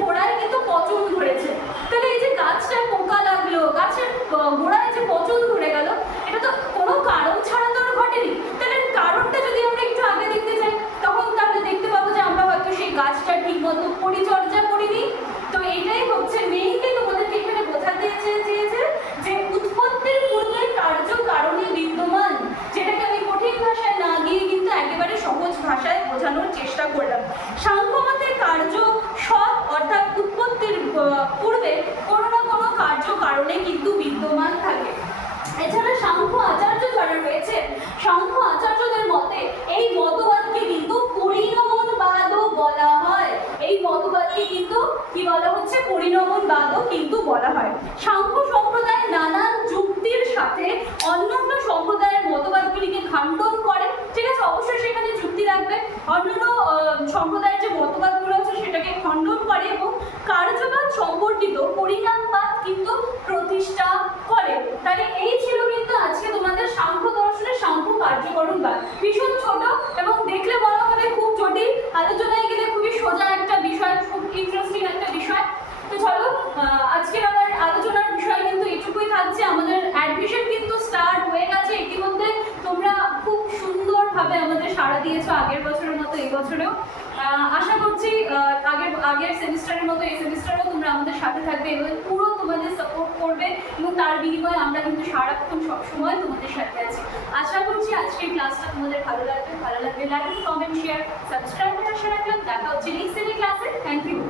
গোড়ায় কিন্তু পচন ধরেছে। পূর্বে কোনো না কোনো কার্য কারণে কিন্তু বিদ্যমান থাকে। এছাড়া সাংখ্য আচার্য যারা রয়েছে সাংখ্য আচার্যদের মতে এই মতবাদকে কিন্তু পরিণমনবাদও বলা হয়। এই মতবাদকে কিন্তু কি বলা হচ্ছে? পরিণমনবাদও কিন্তু বলা হয়। সাংখ্য সম্প্রদায় নানান যুক্তির সাথে অন্যান্য সম্প্রদায়ের মতবাদগুলিকে খণ্ডন করে। ঠিক আছে, অবশ্যই সেখানে যুক্তি রাখবে অন্যান্য সম্প্রদায়ের যে মতবাদগুলো খণ্ডন করে এবং কার্যবাদ সম্পর্কিত পরিণামবাদ কিন্তু প্রতিষ্ঠা করে। তাহলে এই ছিল কিন্তু আজকে তোমাদের সাংখ্য দর্শনের সাংখ্য কার্যকরণবাদ ভীষণ ছোট এবং দেখলে মনে হবে খুব জটিল। আলোচনায় গেলে খুবই সোজা একটা বিষয়, খুব ইন্টারেস্টিং একটা বিষয়। তো চলো আজকের আমার আলোচনার বিষয় কিন্তু এটুকুই থাকছে। আমাদের অ্যাডমিশন কিন্তু স্টার্ট হয়ে গেছে ইতিমধ্যে। তোমরা খুব সুন্দরভাবে আমাদের সাড়া দিয়েছ আগের বছরেও। আশা করছি আগের আগের সেমিস্টারের মতো, এই সেমিস্টারেও তোমরা আমাদের সাথে থাকবে এবং পুরো তোমাদের সাপোর্ট করবে এবং তার বিনিময়ে আমরা কিন্তু সারাক্ষণ সবসময় তোমাদের সাথে আছি। আশা করছি আজকের ক্লাসটা তোমাদের ভালো লাগবে ভালো লাগবে। লাইক কমেন্ট শেয়ার সাবস্ক্রাইব করে আশা রাখলাম। দেখা হচ্ছে নেক্সট ক্লাসে থ্যাংক ইউ